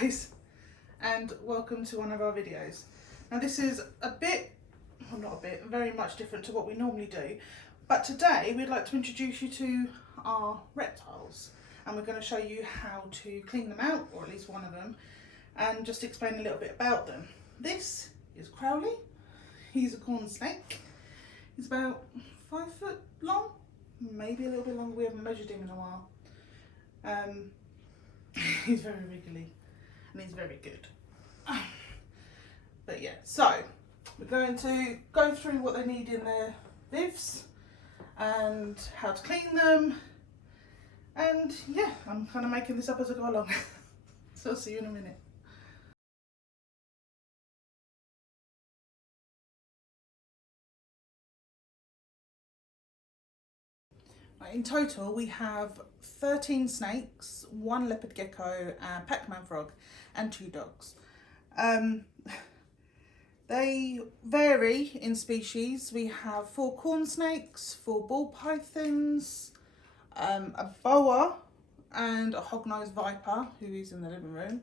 guys, and welcome to one of our videos. Now this is a bit, well not a bit, very much different to what we normally do, but today we'd like to introduce you to our reptiles, and we're going to show you how to clean them out, or at least one of them, and just explain a little bit about them. This is Crowley. He's a corn snake. He's about 5 foot long, maybe a little bit longer. We haven't measured him in a while. He's very wriggly and he's very good. But yeah, so we're going to go through what they need in their vivs and how to clean them, and yeah, I'm kind of making this up as I go along. So I'll see you in a minute. In total we have 13 snakes, 1 leopard gecko, a Pac-Man frog and 2 dogs. They vary in species. We have 4 corn snakes, 4 ball pythons, a boa and a hog-nosed viper who is in the living room.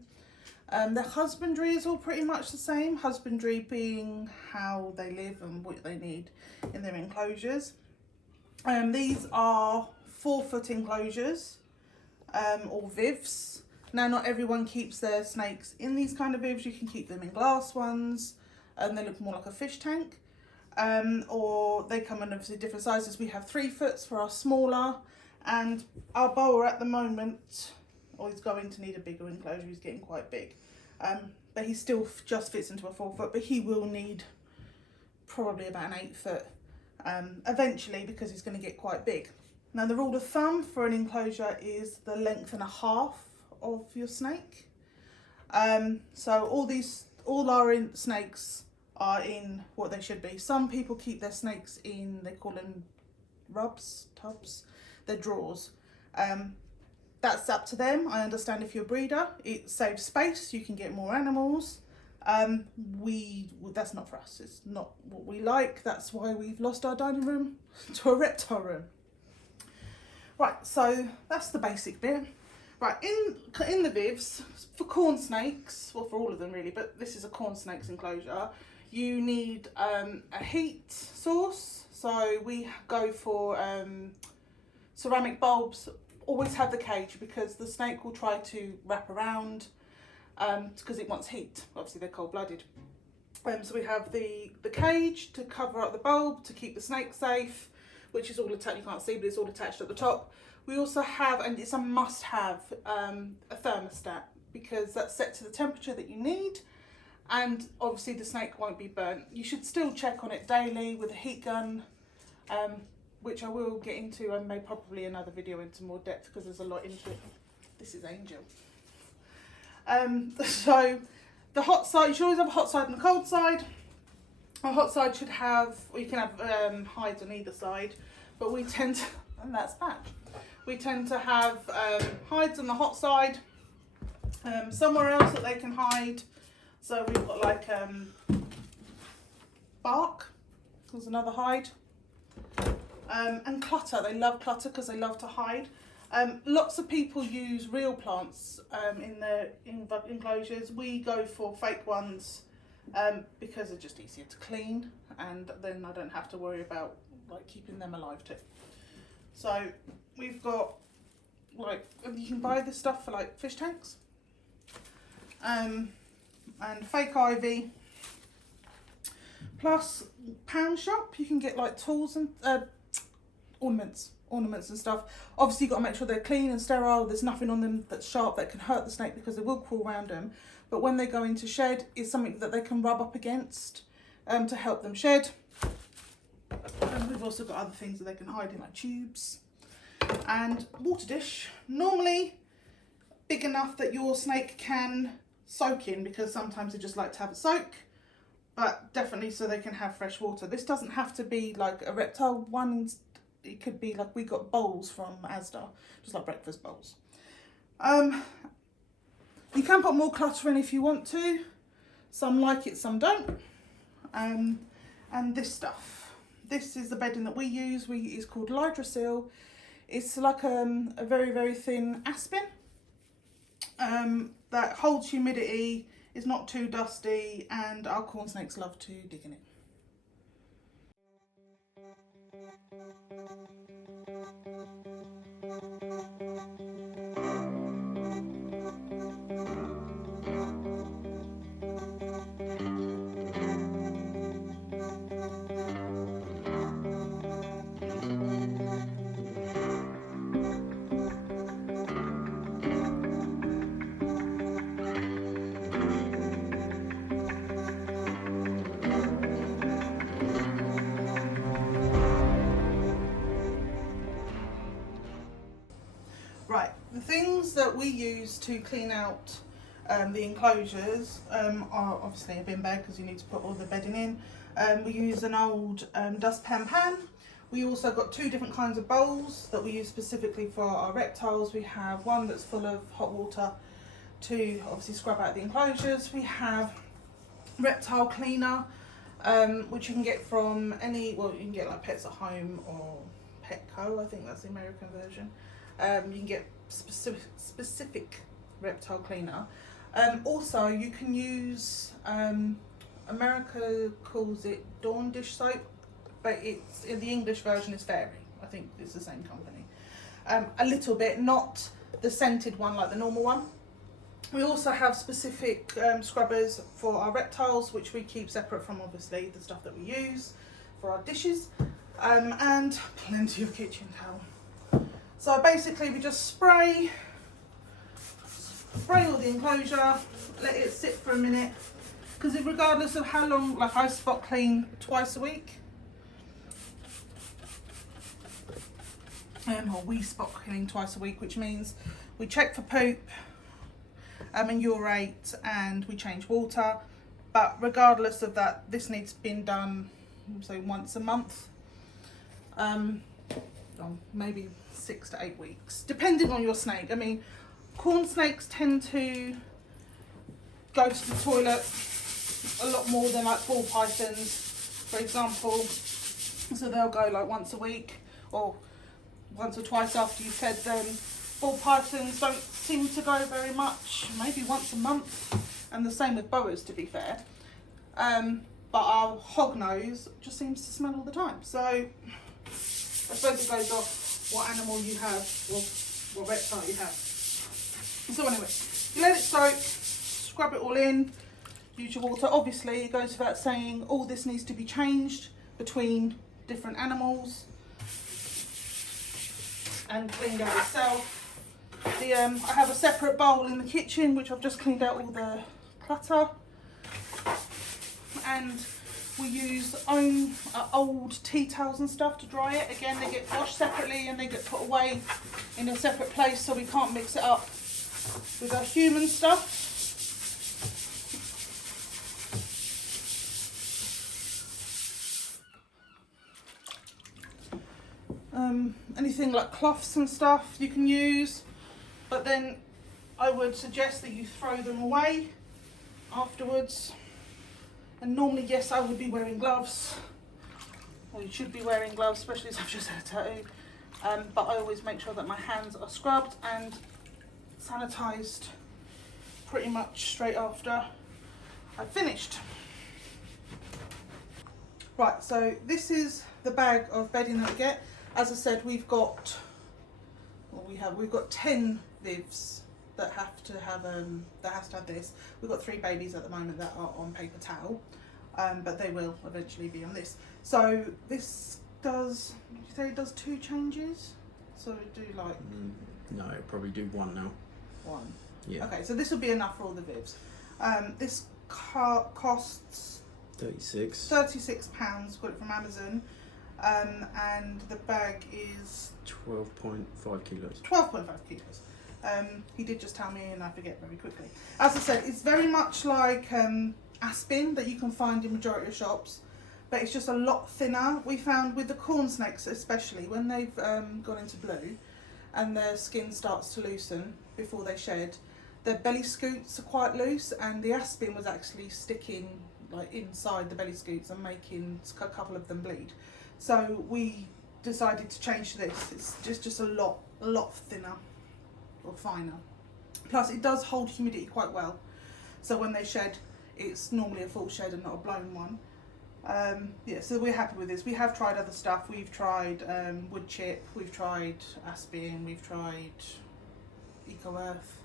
Their husbandry is all pretty much the same, husbandry being how they live and what they need in their enclosures. These are 4-foot enclosures, or vivs. Now not everyone keeps their snakes in these kind of vivs. You can keep them in glass ones, and they look more like a fish tank, or they come in obviously different sizes. We have 3 foots for our smaller, and our boa at the moment, or he's going to need a bigger enclosure, he's getting quite big, but he still just fits into a 4 foot, but he will need probably about an 8 foot eventually, because he's going to get quite big. Now the rule of thumb for an enclosure is the length and a half of your snake. So all our snakes are in what they should be. Some people keep their snakes in, they call them tubs, they're drawers. That's up to them. I understand if you're a breeder, it saves space, you can get more animals. That's not for us, it's not what we like. That's why we've lost our dining room to a reptile room. Right, so that's the basic bit. Right, in the vivs, for corn snakes, well for all of them really, but this is a corn snake's enclosure, you need a heat source. So we go for ceramic bulbs. Always have the cage, because the snake will try to wrap around, because it wants heat. Obviously they're cold-blooded. So we have the cage to cover up the bulb to keep the snake safe, which is all attached. You can't see, but it's all attached at the top. We also have, and it's a must-have, a thermostat, because that's set to the temperature that you need, and obviously the snake won't be burnt. You should still check on it daily with a heat gun, which I will get into, and maybe probably another video into more depth, because there's a lot into it. This is Angel. So the hot side, you should always have a hot side and a cold side. A hot side should have, or you can have hides on either side, but we tend to, and that's Patch. We tend to have hides on the hot side, somewhere else that they can hide. So we've got like bark, there's another hide, and clutter. They love clutter because they love to hide. Lots of people use real plants in their enclosures. We go for fake ones because they're just easier to clean, and then I don't have to worry about like keeping them alive too. So we've got, like, you can buy this stuff for like fish tanks, and fake ivy, plus pound shop you can get like tools and ornaments and stuff. Obviously you've got to make sure they're clean and sterile. There's nothing on them that's sharp that can hurt the snake, because they will crawl around them, but when they go into shed, it's something that they can rub up against to help them shed. And we've also got other things that they can hide in, like tubes, and water dish, normally big enough that your snake can soak in, because sometimes they just like to have a soak, but definitely so they can have fresh water. This doesn't have to be like a reptile one. It could be like, we got bowls from Asda, just like breakfast bowls. You can put more clutter in if you want to. Some like it, some don't. And this stuff. This is the bedding that we use. It's called Lydrasil. It's like a very, very thin aspen. that holds humidity, is not too dusty, and our corn snakes love to dig in it. Right, the things that we use to clean out the enclosures are obviously a bin bag, because you need to put all the bedding in. We use an old dustpan pan. We also got two different kinds of bowls that we use specifically for our reptiles. We have one that's full of hot water to obviously scrub out the enclosures. We have reptile cleaner, which you can get from any, well, you can get like Pets at Home or Petco, I think that's the American version. You can get specific reptile cleaner. Also, you can use, America calls it Dawn dish soap, but it's in the English version is Fairy. I think it's the same company. A little bit, not the scented one like the normal one. We also have specific scrubbers for our reptiles, which we keep separate from obviously the stuff that we use for our dishes, and plenty of kitchen towel. So basically we just spray all the enclosure, let it sit for a minute, because regardless of how long, like I spot clean twice a week, or we spot clean twice a week, which means we check for poop and urate, and we change water. But regardless of that, this needs been done, say, once a month, maybe 6 to 8 weeks, depending on your snake. I mean, corn snakes tend to go to the toilet a lot more than like ball pythons, for example. So they'll go like once a week or once or twice after you've fed them. Ball pythons don't seem to go very much, maybe once a month, and the same with boas, to be fair. But our hognose just seems to smell all the time. So I suppose it goes off what animal you have, or what reptile you have. So anyway, you let it soak, scrub it all in, use your water. Obviously, it goes without saying, all this needs to be changed between different animals and cleaned out itself. I have a separate bowl in the kitchen, which I've just cleaned out all the clutter, and we use old tea towels and stuff to dry it. Again, they get washed separately and they get put away in a separate place, so we can't mix it up with our human stuff. Anything like cloths and stuff you can use, but then I would suggest that you throw them away afterwards. And normally, yes, I would be wearing gloves, or you should be wearing gloves, especially as I've just had a tattoo. But I always make sure that my hands are scrubbed and sanitised pretty much straight after I've finished. Right, so this is the bag of bedding that we get. As I said, we've got 10 vivs that have to have this. We've got 3 babies at the moment that are on paper towel, but they will eventually be on this. So this does, did you say it does 2 changes? So we do like no, it'll probably do 1 now. 1. Yeah. Okay, so this will be enough for all the vivs. This costs £36. Got it from Amazon. And the bag is 12.5 kilos. 12.5 kilos. He did just tell me, and I forget very quickly. As I said, it's very much like Aspin that you can find in majority of shops, but it's just a lot thinner. We found with the corn snakes, especially when they've gone into blue and their skin starts to loosen before they shed, their belly scoots are quite loose, and the Aspin was actually sticking like inside the belly scoots and making a couple of them bleed. So we decided to change to this. It's just a lot thinner or finer. Plus it does hold humidity quite well. So when they shed, it's normally a full shed and not a blown one. Yeah, so we're happy with this. We have tried other stuff. We've tried wood chip, we've tried Aspian, we've tried Eco Earth.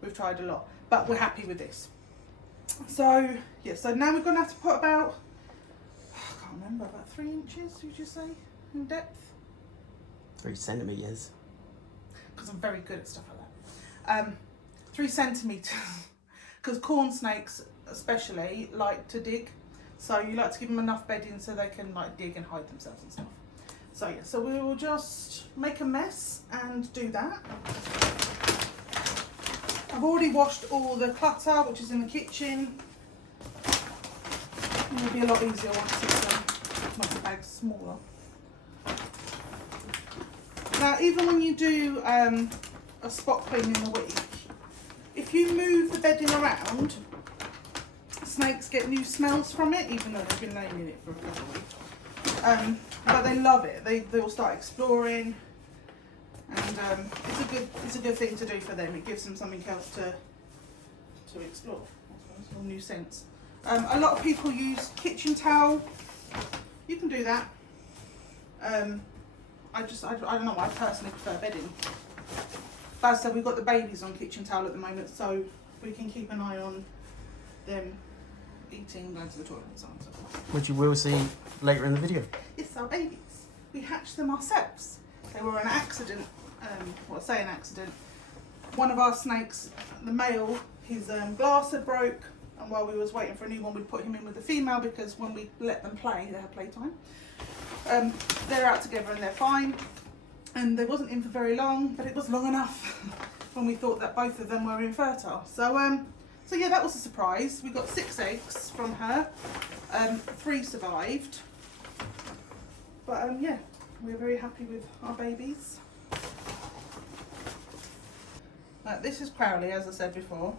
We've tried a lot, but we're happy with this. So yeah, so now we're going to have to put about, I can't remember, about 3 inches, would you say, in depth? 3 centimetres. Because I'm very good at stuff like that. 3 centimetres, because corn snakes especially like to dig. So you like to give them enough bedding so they can like dig and hide themselves and stuff. So yeah, so we will just make a mess and do that. I've already washed all the clutter which is in the kitchen. It'll be a lot easier once the bag's smaller. Now even when you do a spot clean in the week, if you move the bedding around, snakes get new smells from it, even though they've been laying in it for a couple of weeks. But they love it. They'll start exploring, and it's a good thing to do for them. It gives them something else to explore. Or new scents. A lot of people use kitchen towel. You can do that. I don't know. I personally prefer bedding. But as I said, we've got the babies on kitchen towel at the moment, so we can keep an eye on them eating, going to the toilet and so on and so forth. Which you will see later in the video. It's our babies. We hatched them ourselves. They were an accident. Well, I say an accident. One of our snakes, the male, his glass had broke, and while we was waiting for a new one, we'd put him in with the female because when we let them play, they have playtime. They're out together and they're fine. And they wasn't in for very long, but it was long enough when we thought that both of them were infertile. So yeah, that was a surprise. We got 6 eggs from her. 3 survived. But yeah, we're very happy with our babies. This is Crowley, as I said before.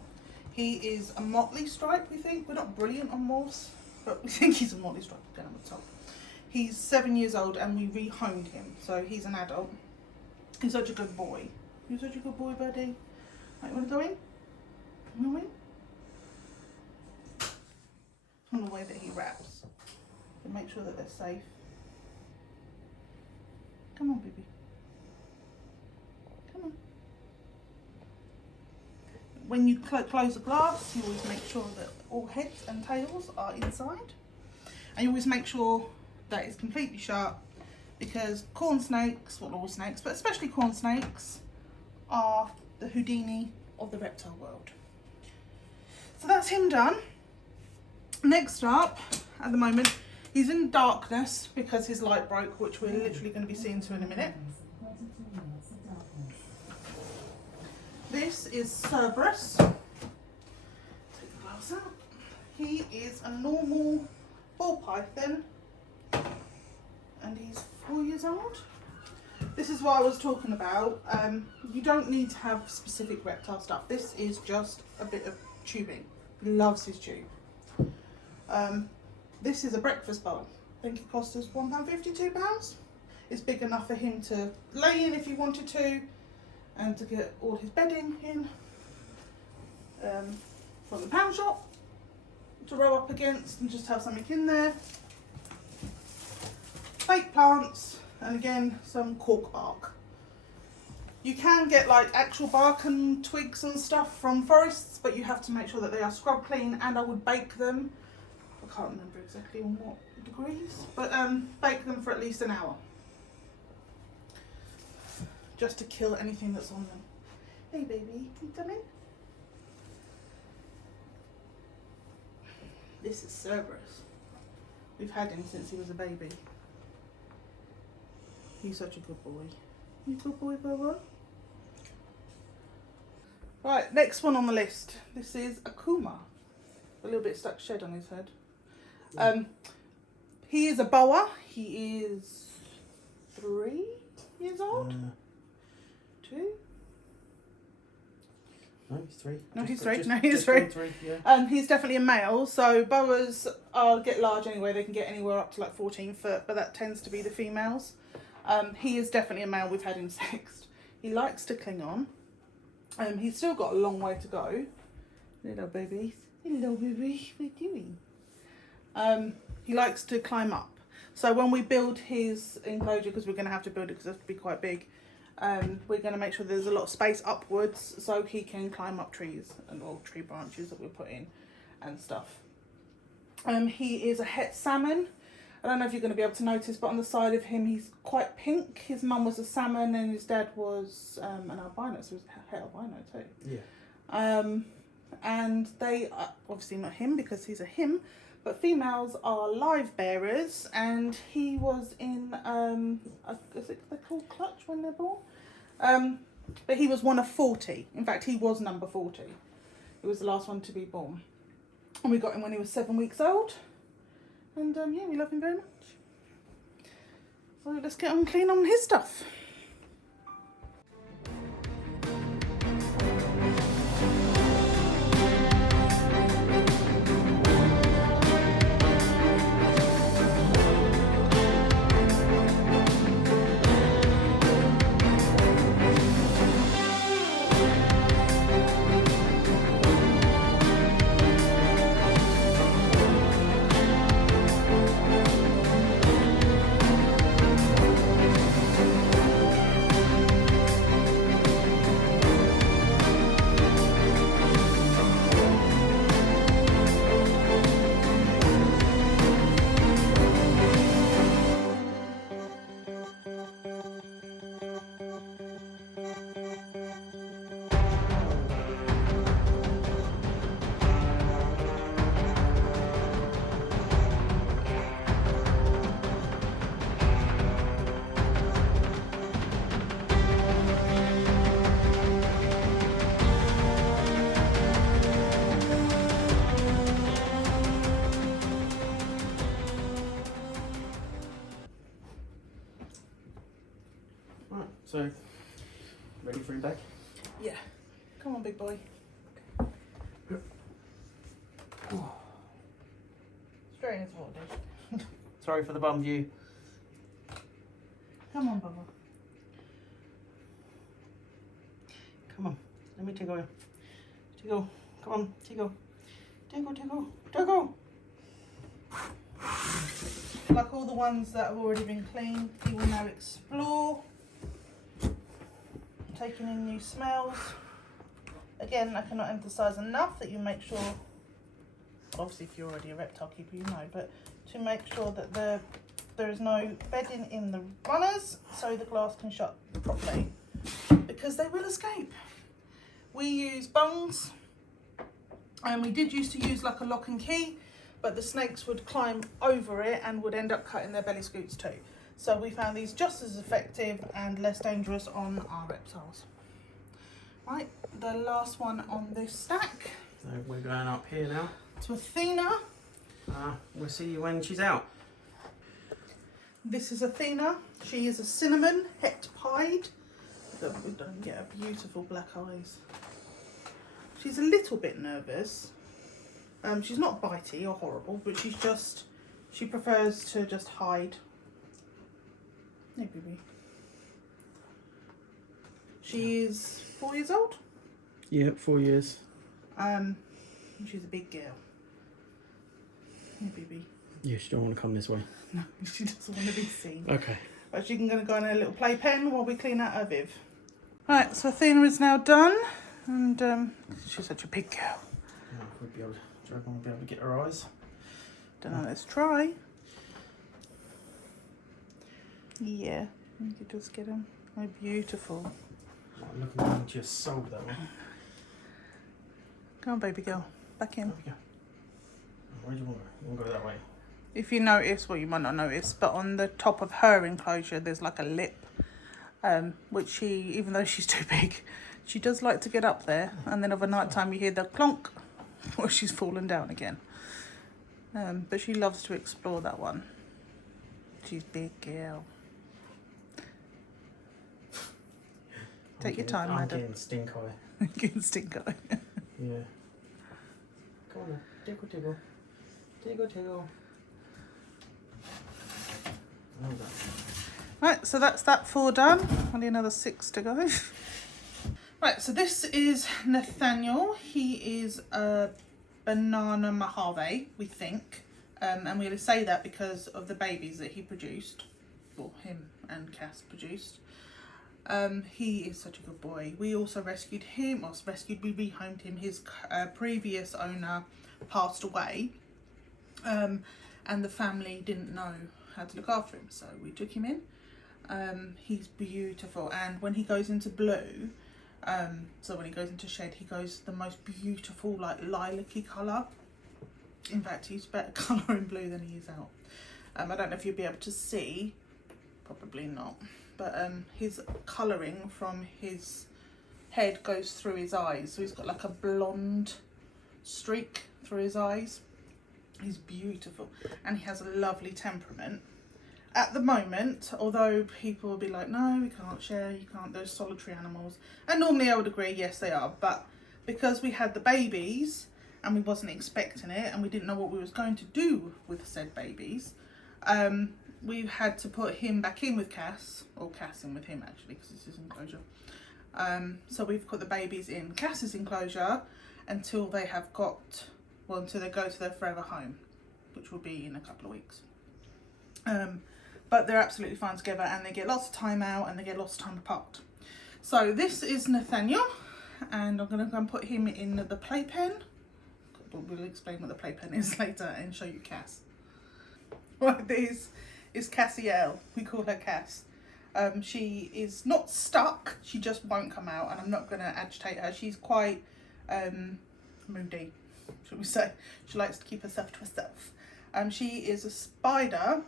He is a motley stripe, we think. We're not brilliant on morphs, but we think he's a motley stripe down on the top. He's 7 years old and we rehomed him, so he's an adult. He's such a good boy. You're such a good boy, buddy. Right, you want to go in? You want to go in? On the way that he wraps. To make sure that they're safe. Come on, baby. Come on. When you close the glass, you always make sure that all heads and tails are inside. And you always make sure that it's completely shut, because corn snakes, well, all snakes, but especially corn snakes, are the Houdini of the reptile world. So that's him done. Next up, at the moment, he's in darkness because his light broke, which we're literally going to be seeing to in a minute. This is Cerberus. Take the glass out. He is a normal ball python, and he's 4 years old. This is what I was talking about. You don't need to have specific reptile stuff. This is just a bit of tubing. He loves his tube. This is a breakfast bowl. I think it cost us £1.50, £2. It's big enough for him to lay in if he wanted to, and to get all his bedding in from the pound shop to row up against and just have something in there. Fake plants, and again some cork bark. You can get like actual bark and twigs and stuff from forests, but you have to make sure that they are scrub clean, and I would bake them. I can't remember exactly on what degrees, but bake them for at least an hour. Just to kill anything that's on them. Hey baby, can you come in? This is Cerberus. We've had him since he was a baby. He's such a good boy. You good boy, Bubba? Right, next one on the list. This is Akuma. A little bit stuck shed on his head. He is a boa. He is 3 years old. 2? No, he's 3. No, he's 3. No, he's 3. Yeah. He's definitely a male. So boas get large anyway. They can get anywhere up to like 14 foot, but that tends to be the females. He is definitely a male. We've had him sexed. He likes to cling on. He's still got a long way to go. Little baby. Hello, baby. What are you doing? He likes to climb up. So when we build his enclosure, because we're going to have to build it because it's going to be quite big, we're going to make sure there's a lot of space upwards so he can climb up trees and all tree branches that we put in and stuff. He is a het salmon. I don't know if you're going to be able to notice, but on the side of him, he's quite pink. His mum was a salmon and his dad was an albino, so he's a het albino too. Yeah. And they are obviously not him because he's a him, but females are live bearers, and he was in is it they're called clutch when they're born? But he was one of 40. In fact, he was number 40. He was the last one to be born, and we got him when he was 7 weeks old. And yeah, we love him very much. So let's get on clean on his stuff. Right, so ready for him back? Yeah. Come on, big boy. Straight in his water. Sorry for the bum view. Come on, Bubba. Come on, let me tickle you. Tickle, come on, tickle. Tickle, tickle, tickle. Like all the ones that have already been cleaned, he will now explore, taking in new smells. Again, I cannot emphasise enough that you make sure, obviously if you're already a reptile keeper you know, but to make sure that there is no bedding in the runners so the glass can shut properly, because they will escape. We use bungs, and we did used to use like a lock and key, but the snakes would climb over it and would end up cutting their belly scoots too. So we found these just as effective and less dangerous on our reptiles. Right, the last one on this stack. So we're going up here now. To Athena. We'll see you when she's out. This is Athena. She is a cinnamon het pied. Get her beautiful black eyes. She's a little bit nervous. She's not bitey or horrible, but she prefers to just hide. Hey, baby. She is 4 years old. Yeah, 4 years. She's a big girl. Hey, baby. Yeah, she don't want to come this way. No, she doesn't want to be seen. Okay. But she's going to go in a little playpen while we clean out her Viv. Right, so Athena is now done, and she's such a big girl. Yeah, we'll be able to, do you reckon we'll be able to get her eyes? Don't know, let's try. Yeah, you could just get them. Oh, beautiful. I'm looking down into your soul, that one. Come on, baby girl. Back in. There we go. Where do you want to go? You want to go that way? If you notice, well, you might not notice, but on the top of her enclosure, there's like a lip, which she, even though she's too big, she does like to get up there. And then of a night time, you hear the clonk, or she's fallen down again. But she loves to explore that one. She's big girl. Take your time, I'm madam. getting stink eye. Getting stink eye. Yeah. Come on now. Tickle, tickle. Tickle, tickle. Well done. Right, so that's that 4 done. Only another 6 to go. Right, so this is Nathaniel. He is a banana Mojave, we think. And we say that because of the babies that he produced, or him and Cass produced. He is such a good boy. We also rescued him, we rehomed him. His previous owner passed away, and the family didn't know how to look after him, so we took him in. He's beautiful, and when he goes into blue, so when he goes into shed, he goes the most beautiful, like lilac-y colour. In fact, he's better colour in blue than he is out. I don't know if you'll be able to see, probably not, but his colouring from his head goes through his eyes, so he's got like a blonde streak through his eyes. He's beautiful, and he has a lovely temperament. At the moment, although people will be like, no, we can't share, you can't, those solitary animals. And normally I would agree, yes, they are. But because we had the babies and we wasn't expecting it and we didn't know what we was going to do with said babies, we had to put him back in with Cass, or Cass in with him actually, because it's his enclosure. So we've put the babies in Cass's enclosure until they have got, well, until they go to their forever home, which will be in a couple of weeks. But they're absolutely fine together, and they get lots of time out and they get lots of time apart. So this is Nathaniel, and I'm going to go and put him in the playpen. We'll explain what the playpen is later and show you Cass. Right, this is Cassielle. We call her Cass. She is not stuck, she just won't come out, and I'm not going to agitate her. She's quite moody, shall we say. She likes to keep herself to herself. She is a spider.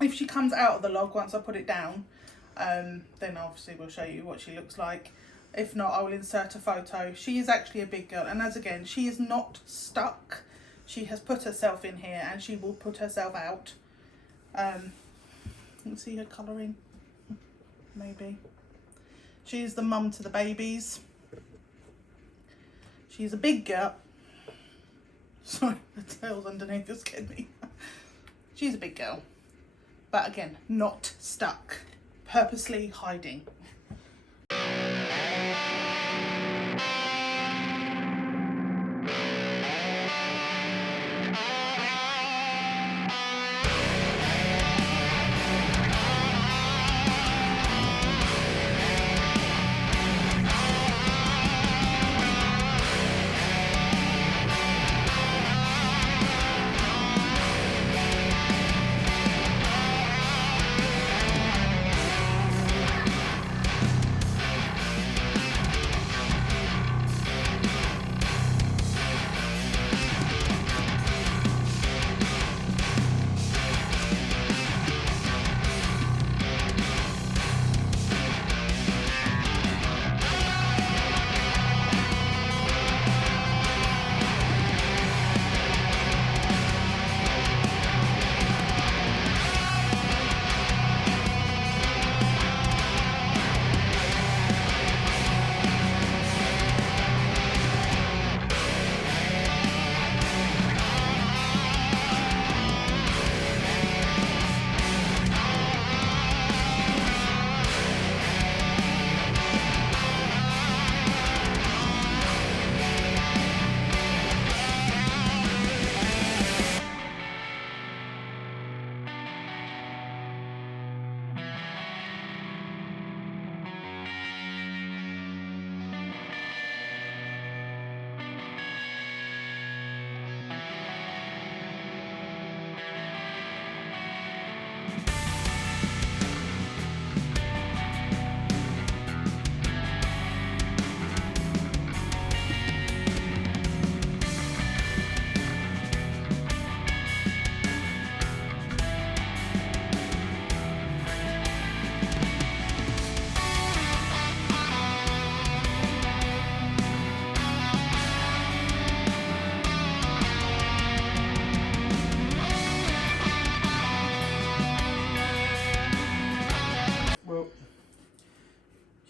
If she comes out of the log once I put it down, then obviously we'll show you what she looks like. If not, I will insert a photo. She is actually a big girl, and as again, she is not stuck. She has put herself in here and she will put herself out. You can see her colouring, maybe. She's the mum to the babies. She's a big girl. Sorry, the tail's underneath, just scared me. She's a big girl. But again, not stuck, purposely hiding.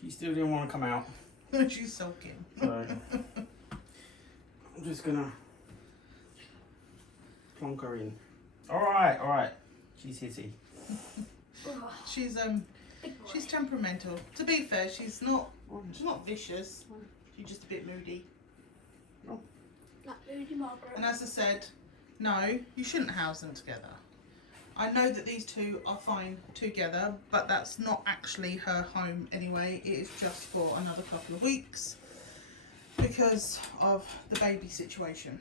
Still didn't want to come out. She's sulking. So I'm just gonna plonk her in. Alright. She's hissy. She's She's temperamental. To be fair, she's not vicious. She's just a bit moody. Oh. Like Moody Margaret. And as I said, no, you shouldn't house them together. I know that these two are fine together, but that's not actually her home anyway. It is just for another couple of weeks because of the baby situation.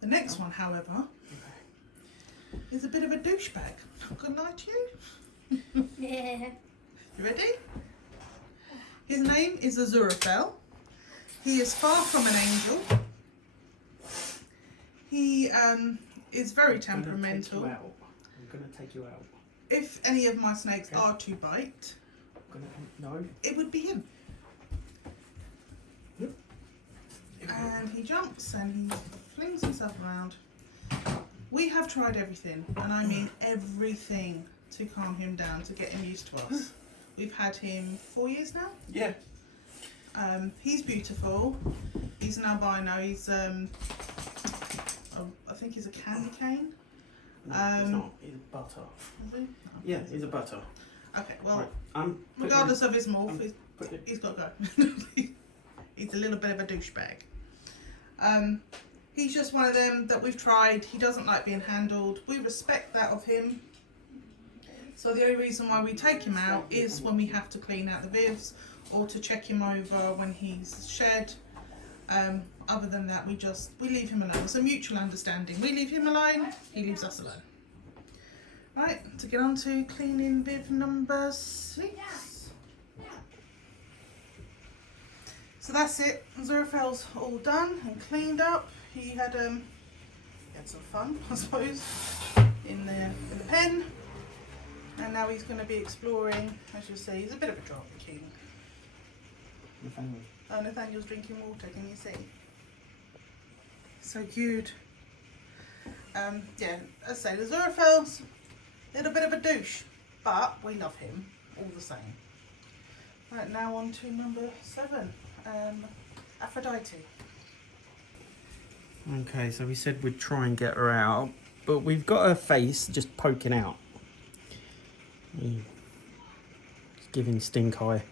The next one, however, is a bit of a douchebag. Not gonna lie to you. Yeah. You ready? His name is Azuraphale. He is far from an angel. He is very temperamental. I'm gonna take you out. If any of my snakes are to bite, No. it would be him. And he jumps and he flings himself around. We have tried everything, and I mean everything, to calm him down, to get him used to us. We've had him 4 years now. Yeah. He's beautiful. He's an albino. He's I think he's a candy cane. No, he's not. He's a butter. Is he? Yeah, he's a butter. Okay, well, Right. regardless of his morph, put it- he's got to go. He's a little bit of a douchebag. He's just one of them that we've tried. He doesn't like being handled. We respect that of him. So the only reason why we take him out is when we have to clean out the bivs or to check him over when he's shed. Other than that, we leave him alone. It's a mutual understanding. We leave him alone, he leaves us alone. Right, to get on to cleaning bib number 6. So that's it. Azuraphale's all done and cleaned up. He had some fun, I suppose, in the pen. And now he's going to be exploring, as you see. He's a bit of a drama king. Nathaniel. Oh, Nathaniel's drinking water, can you see? So cute. Yeah, as I say, the Azuraphale's a little bit of a douche, but we love him all the same. Right, now on to number 7, Aphrodite. Okay, so we said we'd try and get her out, but we've got her face just poking out. It's giving stink eye.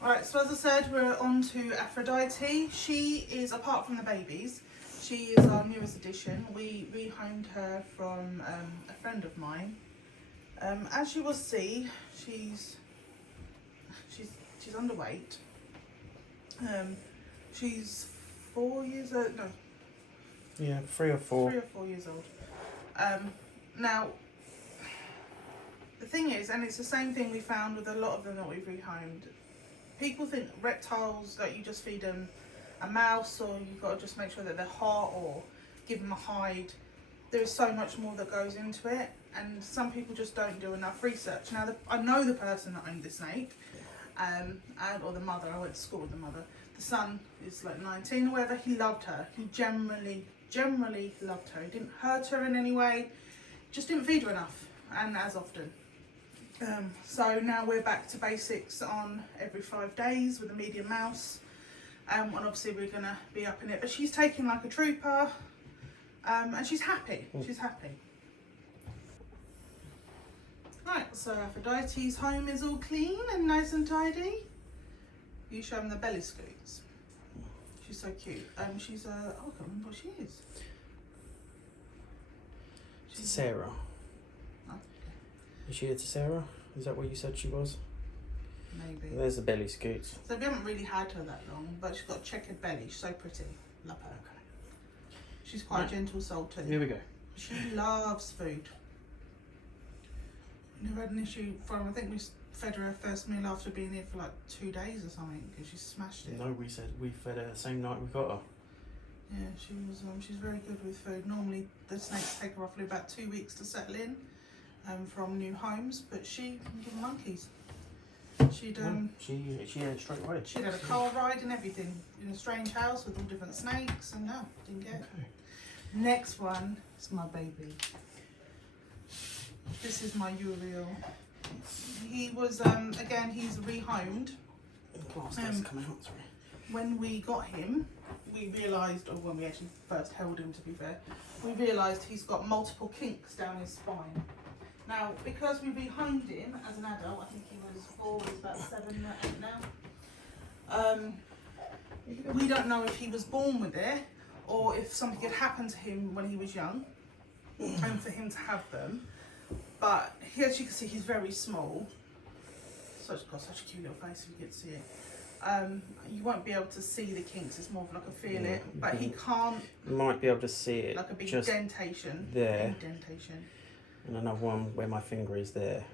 Right, so as I said, we're on to Aphrodite. She is, apart from the babies, she is our newest addition. We rehomed her from a friend of mine. As you will see, she's underweight. She's 4 years old. No, Yeah, 3 or 4. 3 or 4 years old. Now, the thing is, and it's the same thing we found with a lot of them that we've rehomed. People think reptiles, that you just feed them a mouse, or you've got to just make sure that they're hot, or give them a hide. There is so much more that goes into it, and some people just don't do enough research. Now, I know the person that owned the snake, or the mother. I went to school with the mother. The son is like 19 or whatever. He loved her. He generally loved her. He didn't hurt her in any way. Just didn't feed her enough, and as often. So now we're back to basics on every 5 days with a medium mouse. And obviously we're going to be upping it. But she's taking like a trooper. And she's happy. She's happy. Right, so Aphrodite's home is all clean and nice and tidy. You show them the belly scoots. She's so cute. She's oh, I can't remember what she is. She's Sarah. Oh, Is she a Sarah? Is that what you said she was? maybe. There's the belly scoots. So we haven't really had her that long, but she's got a checkered belly. She's so pretty. Love her. She's quite Right. a gentle soul too. Here we go. She loves food. Never had an issue from, I think we fed her her first meal after being here for like 2 days or something, because she smashed it. No, we said we fed her the same night we got her. Yeah, she's very good with food. Normally the snakes take roughly about 2 weeks to settle in from new homes, but she can give monkeys. She'd She had it straight away. she'd had a car ride and everything in a strange house with all different snakes, and no, didn't get it. Okay. Next one is my baby. This is my Uriel. He was again, he's rehomed. The glass does come out, sorry. When we got him, we realised, or when we actually first held him to be fair, we realised he's got multiple kinks down his spine. Now, because we rehomed him as an adult, I think he was 4, he's about 7 or 8 now. We don't know if he was born with it or if something had happened to him when he was young and for him to have them. But here, as you can see, he's very small. Got such a cute little face if you get to see it. You won't be able to see the kinks, it's more of like a feel it, but he can't. You might be able to see it. Like a big just dentation. there. Indentation. And another one where my finger is there.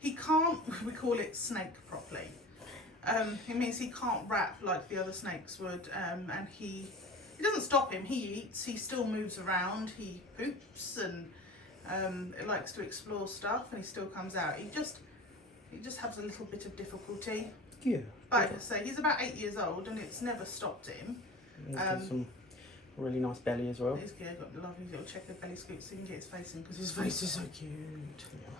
He can't, we call it snake properly. It means he can't wrap like the other snakes would, and it doesn't stop him, he eats, he still moves around, he poops and it likes to explore stuff and he still comes out. He just has a little bit of difficulty. Yeah. But I say he's about 8 years old and it's never stopped him. He's got some really nice belly as well. He's got a lovely little checkered belly scoop so you can get his face in because his face is so cute. Yeah.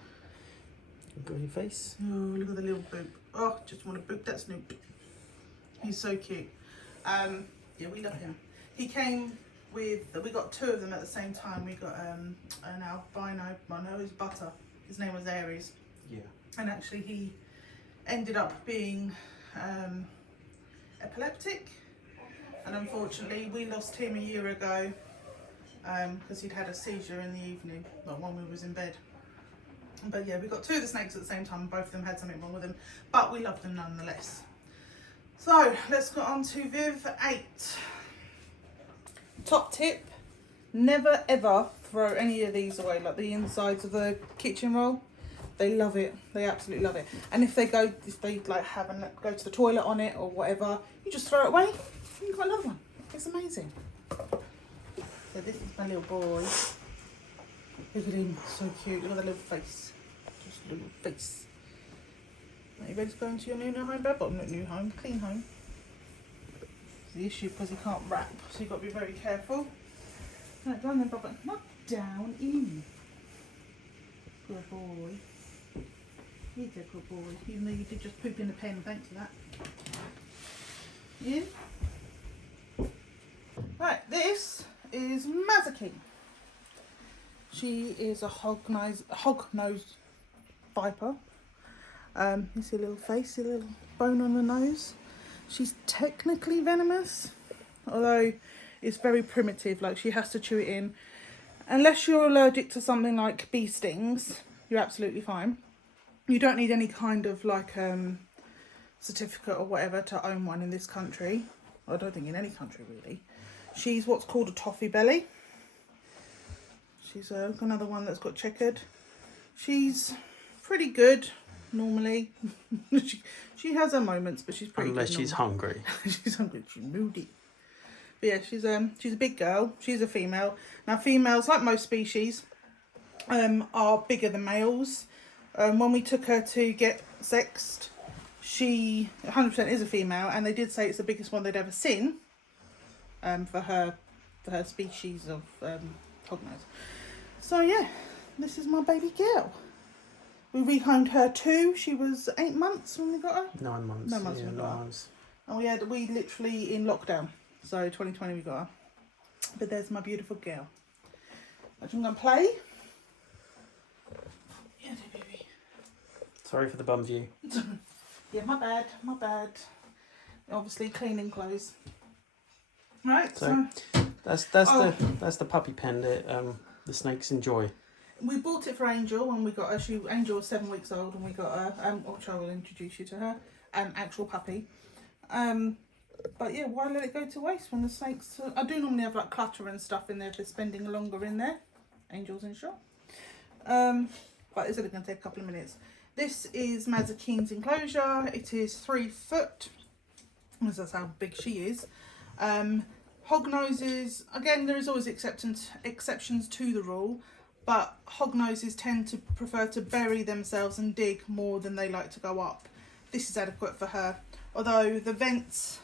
Look at your face. Oh, look at the little boop. Oh, just want to boop that Snoop. He's so cute. Yeah, we love him. He came with, we got 2 of them at the same time. We got an albino, well no, it was Butter. His name was Aries. Yeah. And actually he ended up being epileptic. And unfortunately we lost him a year ago because he'd had a seizure in the evening, well, when we was in bed. But yeah, we got 2 of the snakes at the same time. Both of them had something wrong with them, but we love them nonetheless. So let's go on to Viv 8. Top tip: never ever throw any of these away, like the insides of the kitchen roll. They love it. They absolutely love it. And if they like go to the toilet on it or whatever, you just throw it away. And you've got another one. It's amazing. So this is my little boy. Look at him, so cute. Look at that little face. Just a little face. Are you ready to go into your new home, Bab? Well, not new home, clean home. It's the issue because he can't wrap, so you've got to be very careful. Right, go on then, Bob. Not down in. Good boy. He's a good boy. Even though you did just poop in the pen, thanks for that. In. Right, this is Mazaki. She is a hog-nosed viper. You see a little face, a little bone on the nose. She's technically venomous, although it's very primitive. Like, she has to chew it in. Unless you're allergic to something like bee stings, you're absolutely fine. You don't need any kind of like certificate or whatever to own one in this country. I don't think in any country really. She's what's called a toffee belly. She's another one that's got checkered. She's pretty good normally. she has her moments, but she's pretty Unless good. She's hungry. She's hungry. She's moody. But yeah, she's a big girl. She's a female. Now females, like most species, are bigger than males. When we took her to get sexed, she 100% is a female, and they did say it's the biggest one they'd ever seen. For her species of hognose. So yeah, this is my baby girl. We rehomed her too. She was 8 months when we got her. 9 months. 9 months when we got her. And we literally in lockdown. So 2020 we got her. But there's my beautiful girl. Which I'm gonna play. Yeah, baby. Sorry for the bum view. Yeah, my bad. Obviously cleaning clothes. Right, so that's the puppy pen that the snakes enjoy. We bought it for Angel when we got her. Angel was 7 weeks old when we got her. Which I will introduce you to her. Actual puppy. But yeah, why let it go to waste when the snakes... I do normally have like clutter and stuff in there if they're spending longer in there. Angel's in shop. But it's only going to take a couple of minutes. This is Mazakine's enclosure. It is 3 foot. That's how big she is. Hog noses, again, there is always exceptions to the rule, but hog noses tend to prefer to bury themselves and dig more than they like to go up. This is adequate for her, although the vents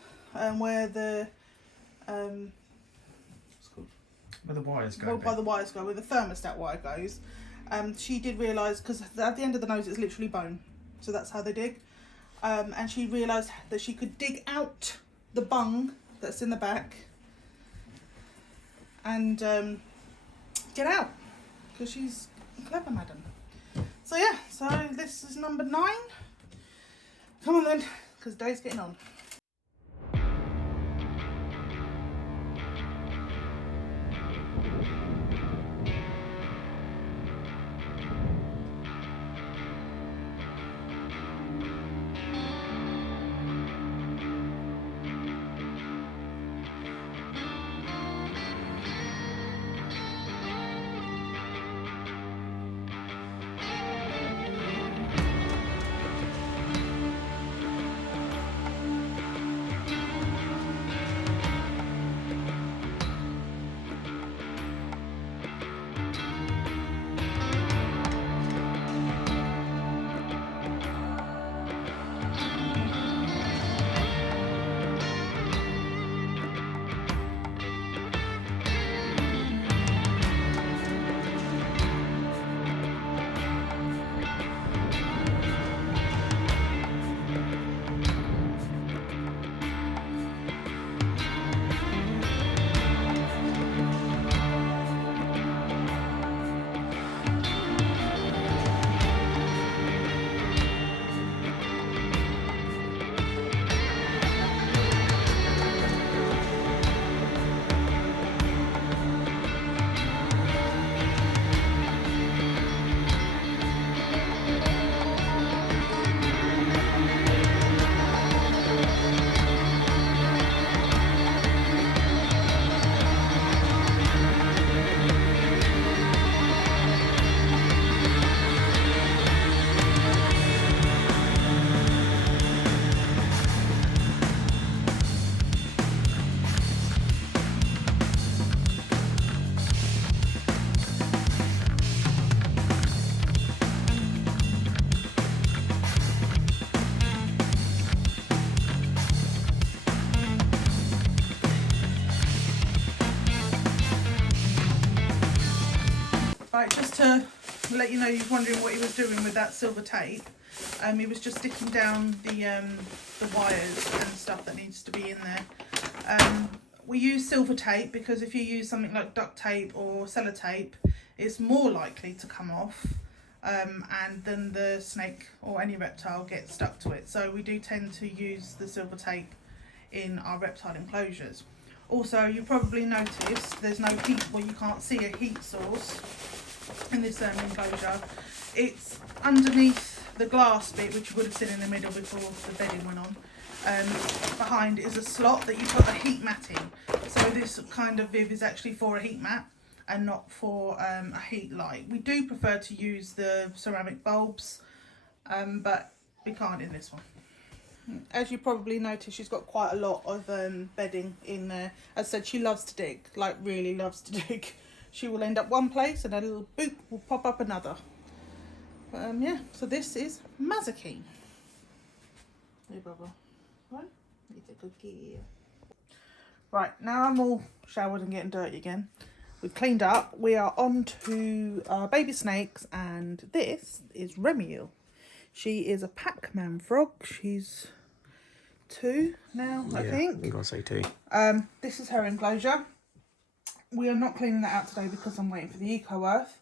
where the Where the wires go. well, by the wires go, where the thermostat wire goes, she did realise, because at the end of the nose it's literally bone, so that's how they dig, and she realised that she could dig out the bung that's in the back and get out, because she's clever, madam. So yeah, so this is number 9. Come on then, because day's getting on. Right, just to let you know, you're wondering what he was doing with that silver tape. He was just sticking down the wires and stuff that needs to be in there. We use silver tape because if you use something like duct tape or sellotape, it's more likely to come off, and then the snake or any reptile gets stuck to it. So we do tend to use the silver tape in our reptile enclosures. Also, you probably noticed there's no heat, well, you can't see a heat source in this enclosure. It's underneath the glass bit, which you would have seen in the middle before the bedding went on. Behind is a slot that you put a heat mat in. So this kind of bib is actually for a heat mat and not for a heat light. We do prefer to use the ceramic bulbs, but we can't in this one. As you probably noticed, she's got quite a lot of bedding in there. As I said, she loves to dig, like really loves to dig. She will end up one place and a little boop will pop up another. Yeah, so this is Mazaki. Hey, Bubba. Right, it's a good girl. Right, now I'm all showered and getting dirty again. We've cleaned up. We are on to our baby snakes, and this is Remiel. She is a Pac-Man frog. She's 2 now, I think. I'm gonna say 2. This is her enclosure. We are not cleaning that out today because I'm waiting for the Eco-Earth.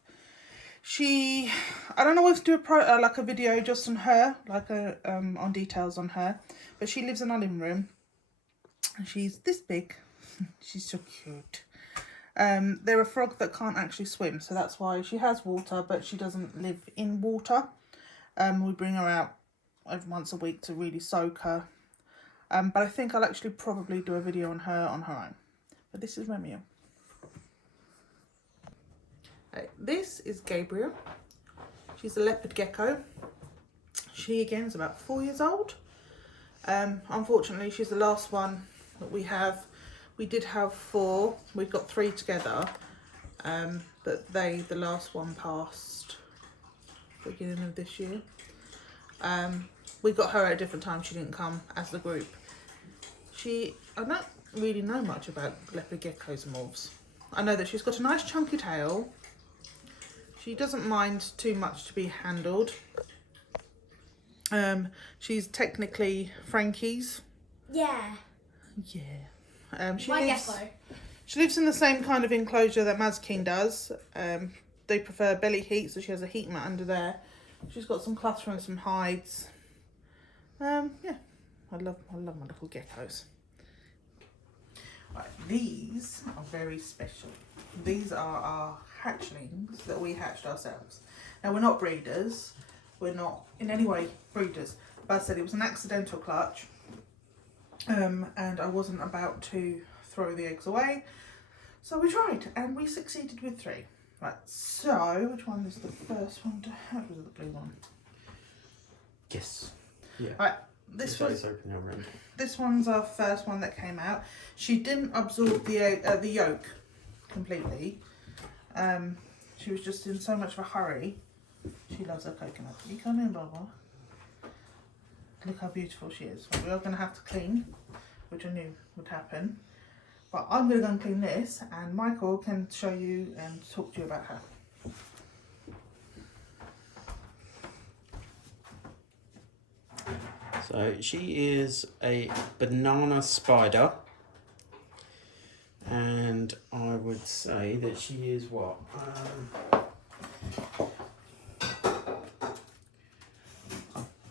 I don't know if to do like a video just on her, like on details on her, but she lives in our living room. And she's this big. She's so cute. They're a frog that can't actually swim, so that's why she has water, but she doesn't live in water. We bring her out every once a week to really soak her. But I think I'll actually probably do a video on her own. But this is Remiel. This is Gabriel. She's a leopard gecko. She again is about 4 years old. Unfortunately, she's the last one that we have. We did have 4. We've got 3 together, but the last one passed beginning of this year. We got her at a different time. She didn't come as the group. I don't really know much about leopard geckos and morphs. I know that she's got a nice chunky tail. She doesn't mind too much to be handled. She's technically Frankie's. Yeah. Yeah. She lives in the same kind of enclosure that Mazkeen does. They prefer belly heat, so she has a heat mat under there. She's got some clutter and some hides. Yeah, I love my little geckos. Right, these are very special. These are our hatchlings that we hatched ourselves. Now, we're not breeders. We're not in any way breeders. But I said it was an accidental clutch. And I wasn't about to throw the eggs away. So we tried and we succeeded with 3. Right, so which one is the first one to have? Was it the blue one? Yes. Yeah. Right, this one's our first one that came out. She didn't absorb the yolk completely. She was just in so much of a hurry. She loves her coconut. You come in, Baba. Look how beautiful she is. We are going to have to clean, which I knew would happen. But I'm going to go and clean this, and Michael can show you and talk to you about her. So she is a banana spider, and I would say that she is what?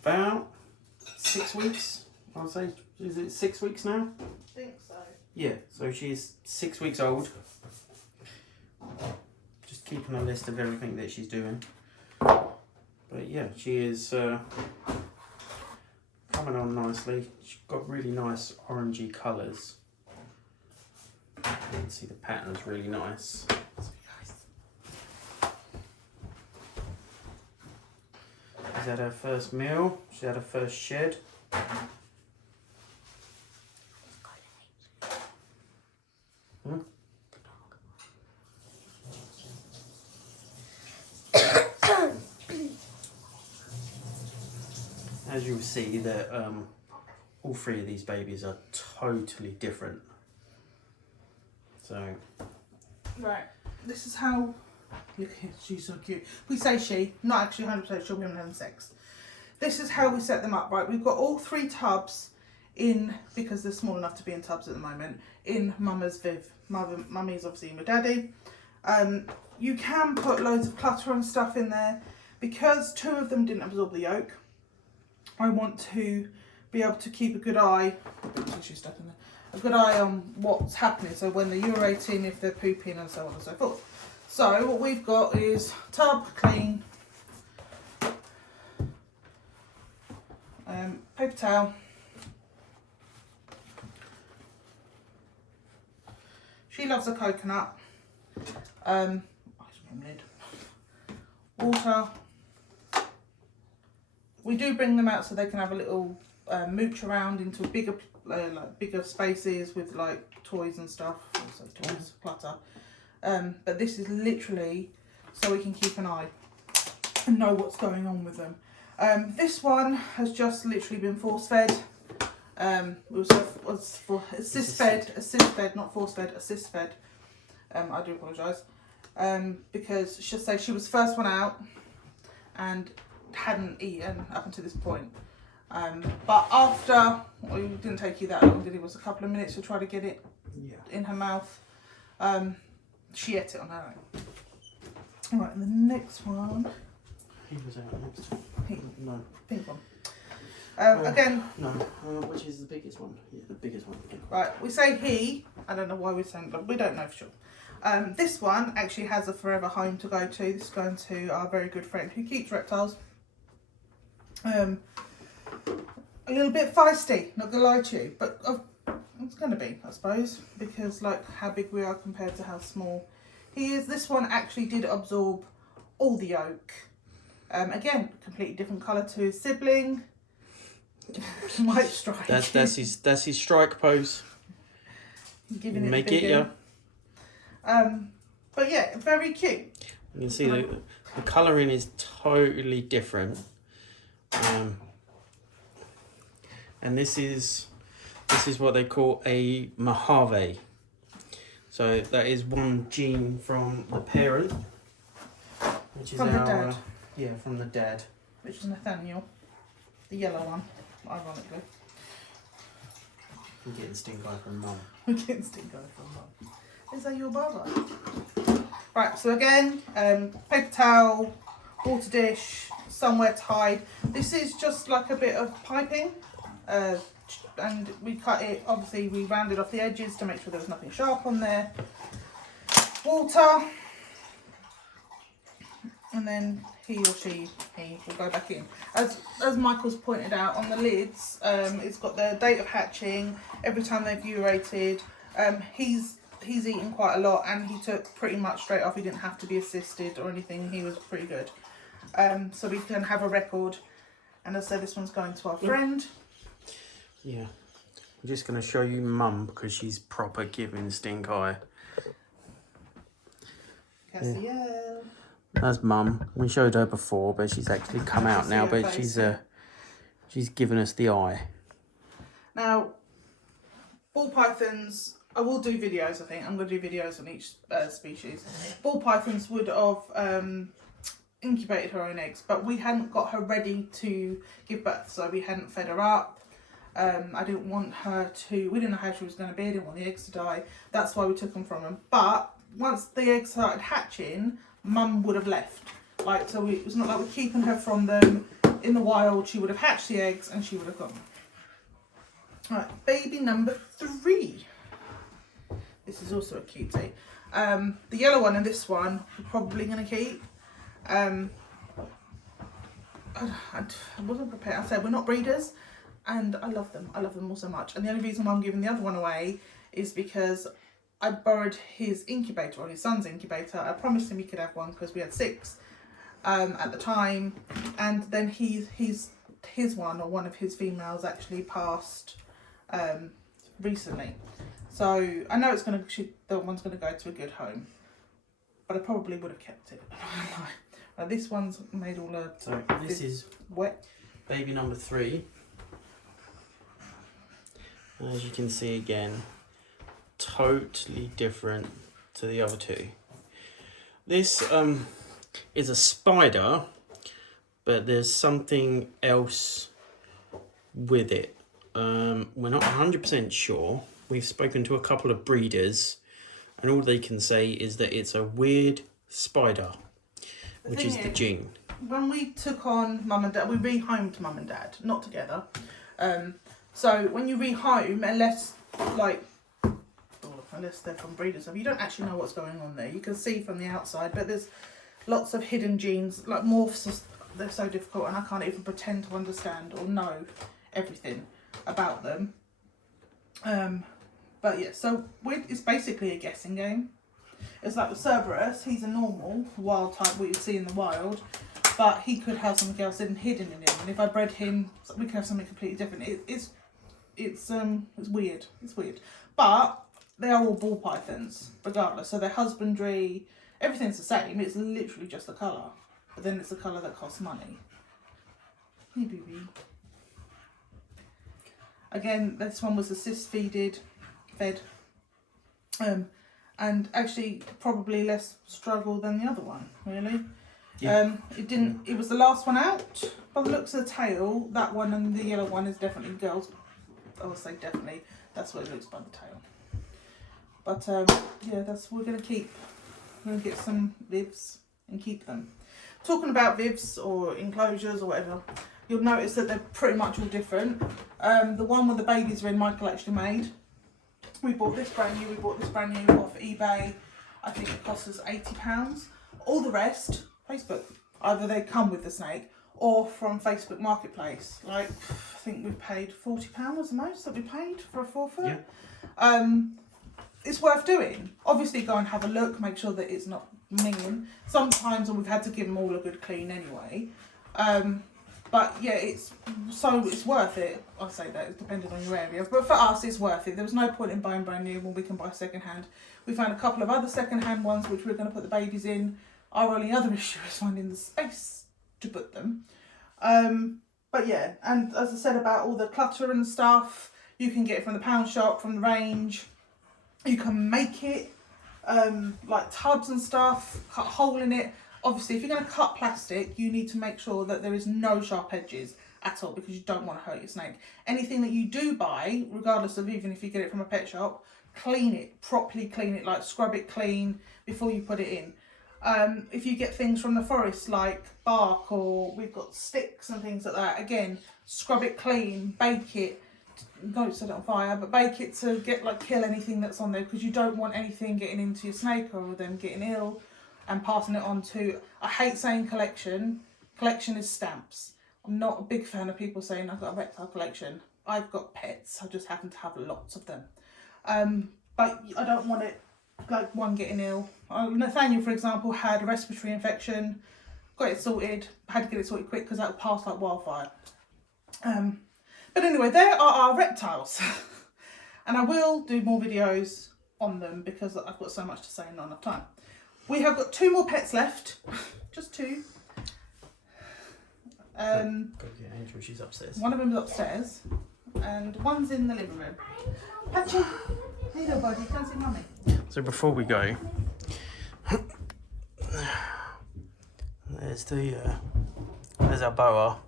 About 6 weeks, I'll say. Is it 6 weeks now? I think so. Yeah, so she's 6 weeks old. Just keeping a list of everything that she's doing. But yeah, she is coming on nicely. She's got really nice orangey colours. You can see the pattern's really nice. She's had her first meal. She's had her first shed. As you'll see, that all 3 of these babies are totally different. So, right, this is how. Look, she's so cute. We say she, not actually 100% sure we haven't had sex. This is how we set them up. Right, we've got all 3 tubs in, because they're small enough to be in tubs at the moment, in Mama's Viv. Mummy's obviously in with Daddy. You can put loads of clutter and stuff in there. Because 2 of them didn't absorb the yolk, I want to be able to keep a good eye. Tissue stuck in there. A good eye on what's happening. So when they're urinating, if they're pooping, and so on and so forth. So what we've got is tub clean, paper towel. She loves a coconut. Ice cream lid. Water. We do bring them out so they can have a little mooch around into bigger spaces with like toys and stuff. Also toys, clutter. But this is literally so we can keep an eye and know what's going on with them. This one has just literally been force fed. It was for assist fed, not force fed, assist fed. I do apologise. Because she'll say she was the first one out and hadn't eaten up until this point. But after, well, it didn't take you that long, did it? It was a couple of minutes to try to get it in her mouth. She ate it on her own. Right, and the next one. he was out next. No. Pink one. Again. No. Which is the biggest one? Yeah, the biggest one. Yeah. Right, we say he. I don't know why we're saying, but we don't know for sure. This one actually has a forever home to go to. This is going to our very good friend who keeps reptiles. A little bit feisty, not gonna lie to you, but it's gonna be, I suppose, because like how big we are compared to how small he is. This one actually did absorb all the yolk. Again, completely different colour to his sibling. Might strike. That's his strike pose. Giving it make it, yeah. But yeah, very cute. You can see the colouring is totally different. And this is what they call a Mojave. So that is one gene from the parent, which is from the dad. Yeah, from the dad. Which is Nathaniel, the yellow one, ironically. I'm getting stink eye from Mum. We're getting stink eye from Mum. Is that your brother? Right, so again, paper towel, water dish, somewhere to hide. This is just like a bit of piping, and we cut it, obviously we rounded off the edges to make sure there was nothing sharp on there. Water, and then he will go back in. As Michael's pointed out, on the lids, it's got the date of hatching, every time they've urated. He's eaten quite a lot, and he took pretty much straight off. He didn't have to be assisted or anything. He was pretty good. So we can have a record. And as I said, this one's going to our friend. Yeah. I'm just going to show you Mum because she's proper giving stink eye. Cassiel. Yeah. That's Mum. We showed her before, but she's actually come out now. But she's given us the eye. Now, ball pythons, I will do videos, I think. I'm going to do videos on each species. Ball pythons would have incubated her own eggs, but we hadn't got her ready to give birth, so we hadn't fed her up. I didn't want her to, we didn't know how she was going to be, I didn't want the eggs to die. That's why we took them from them. But once the eggs started hatching, Mum would have left. Like, so it was not like we're keeping her from them in the wild. She would have hatched the eggs and she would have gone. Right, baby number 3. This is also a cutie. The yellow one and this one we're probably going to keep. I wasn't prepared. I said we're not breeders, and I love them. I love them all so much. And the only reason why I'm giving the other one away is because I borrowed his incubator, or his son's incubator. I promised him he could have one because we had 6 at the time, and then his one, or one of his females, actually passed recently. So I know the one's gonna go to a good home, but I probably would have kept it. This one's made all a. So this is wet. Baby number 3. As you can see again, totally different to the other 2. This is a spider, but there's something else with it. We're not 100% sure. We've spoken to a couple of breeders, and all they can say is that it's a weird spider, which is the gene. When we took on Mum and Dad, we rehomed Mum and Dad, not together. So when you rehome, unless they're from breeders, you don't actually know what's going on there. You can see from the outside, but there's lots of hidden genes, like morphs. They're so difficult, and I can't even pretend to understand or know everything about them. But yeah, so it's basically a guessing game. It's like the Cerberus. He's a normal wild type we would see in the wild, but he could have something else hidden in him. And if I bred him, we could have something completely different. It's weird. It's weird. But they are all ball pythons, regardless. So their husbandry, everything's the same. It's literally just the colour, but then it's the colour that costs money. Hey, baby. Again, this one was fed, and actually probably less struggle than the other one, really. Yeah. It was the last one out. By the looks of the tail, that one and the yellow one is definitely girls. I would say definitely. That's what it looks by the tail. But yeah, we're gonna get some vivs and keep them. Talking about vivs or enclosures or whatever, you'll notice that they're pretty much all different. The one with the babies are in, Michael actually made. We bought this brand new off eBay. I think it cost us £80. All the rest, Facebook. Either they come with the snake or from Facebook Marketplace. Like, I think we've paid £40 the most that we paid for a 4-foot. Yeah. It's worth doing. Obviously go and have a look, make sure that it's not minging. Sometimes we've had to give them all a good clean anyway. But yeah, it's worth it. I say that, it's depending on your area. But for us, it's worth it. There was no point in buying brand new when we can buy second hand. We found a couple of other second hand ones which we're going to put the babies in. Our only other issue is finding the space to put them. But yeah, and as I said about all the clutter and stuff, you can get it from the pound shop, from the range. You can make it, like tubs and stuff, cut a hole in it. Obviously, if you're going to cut plastic, you need to make sure that there is no sharp edges at all, because you don't want to hurt your snake. Anything that you do buy, regardless of even if you get it from a pet shop, clean it, properly clean it, like scrub it clean before you put it in. If you get things from the forest like bark, or we've got sticks and things like that, again, scrub it clean, bake it, don't set it on fire, but bake it to kill anything that's on there, because you don't want anything getting into your snake or them getting ill and passing it on to, I hate saying collection is stamps. I'm not a big fan of people saying I've got a reptile collection. I've got pets, I just happen to have lots of them. But I don't want it, like, one getting ill. Nathaniel, for example, had a respiratory infection, got it sorted, had to get it sorted quick because that would pass like wildfire. But anyway, there are our reptiles. And I will do more videos on them because I've got so much to say and not enough time. We have got 2 more pets left, just 2. Go get Angel, she's upstairs. One of them's upstairs and one's in the living room. Patchy, hey little buddy, come see mummy. So before we go, there's our boa.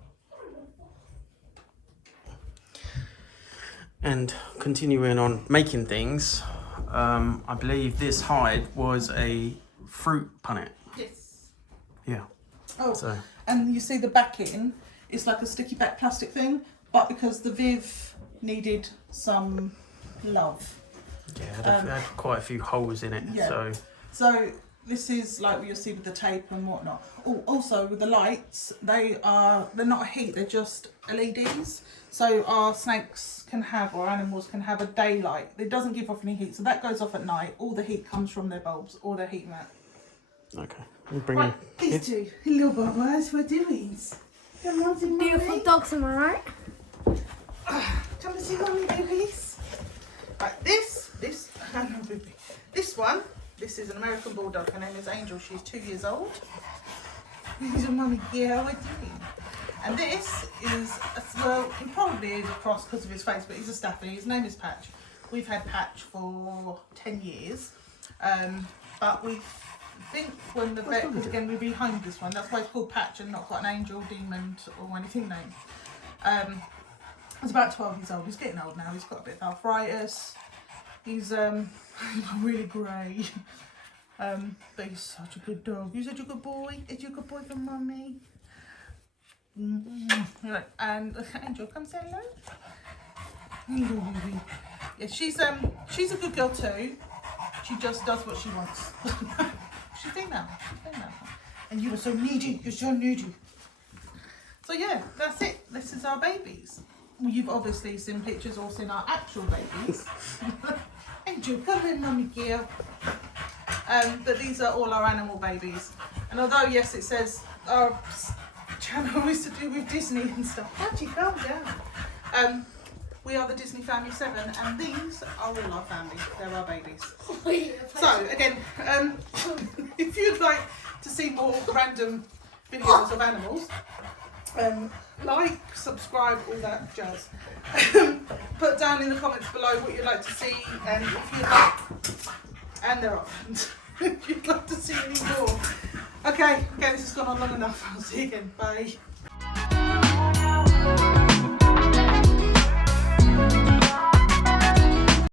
And continuing on making things, I believe this hide was a fruit punnet. Yes. Yeah. Oh, So and you see the backing, it's like a sticky back plastic thing, but because the Viv needed some love. yeah, it had quite a few holes in it. Yeah. So this is like what you'll see with the tape and whatnot. Oh, also with the lights, they're not a heat, they're just LEDs. So our snakes can have, or animals can have, a daylight. It doesn't give off any heat, so that goes off at night. All the heat comes from their bulbs or their heat mat. Okay. We'll bring Right, these 2 little bubbles, we're doing. Come on, see Beautiful mummy. dogs, am I right? Come and see mummy, babies. Right, this one, this is an American Bulldog. Her name is Angel. She's 2 years old. He's a mummy girl. What are you doing? And this is, well, he probably is a cross because of his face, but he's a Staffy. His name is Patch. We've had Patch for 10 years. But we think when the vet, because again, we rehomed this one. That's why it's called Patch and not got an angel, demon, or anything named. He's about 12 years old. He's getting old now. He's got a bit of arthritis. He's really grey. But he's such a good dog. He's such a good boy. Is you a good boy for mummy? And Angel, come say hello. Yeah, she's a good girl too. She just does what she wants. She's female. And you were so needy. You're so needy. So yeah, that's it. This is our babies. Well, you've obviously seen pictures or seen our actual babies. Angel, come in, mummy girl. But these are all our animal babies. And although, yes, it says our channel is to do with Disney and stuff, actually, calm down. We are the Disney Family 7, and these are all our family. They're our babies. So, again, if you'd like to see more random videos of animals, like, subscribe, all that jazz. Put down in the comments below what you'd like to see, and if you'd like, and there are if you'd like to see any more. Okay, this has gone on long enough. I'll see you again. Bye.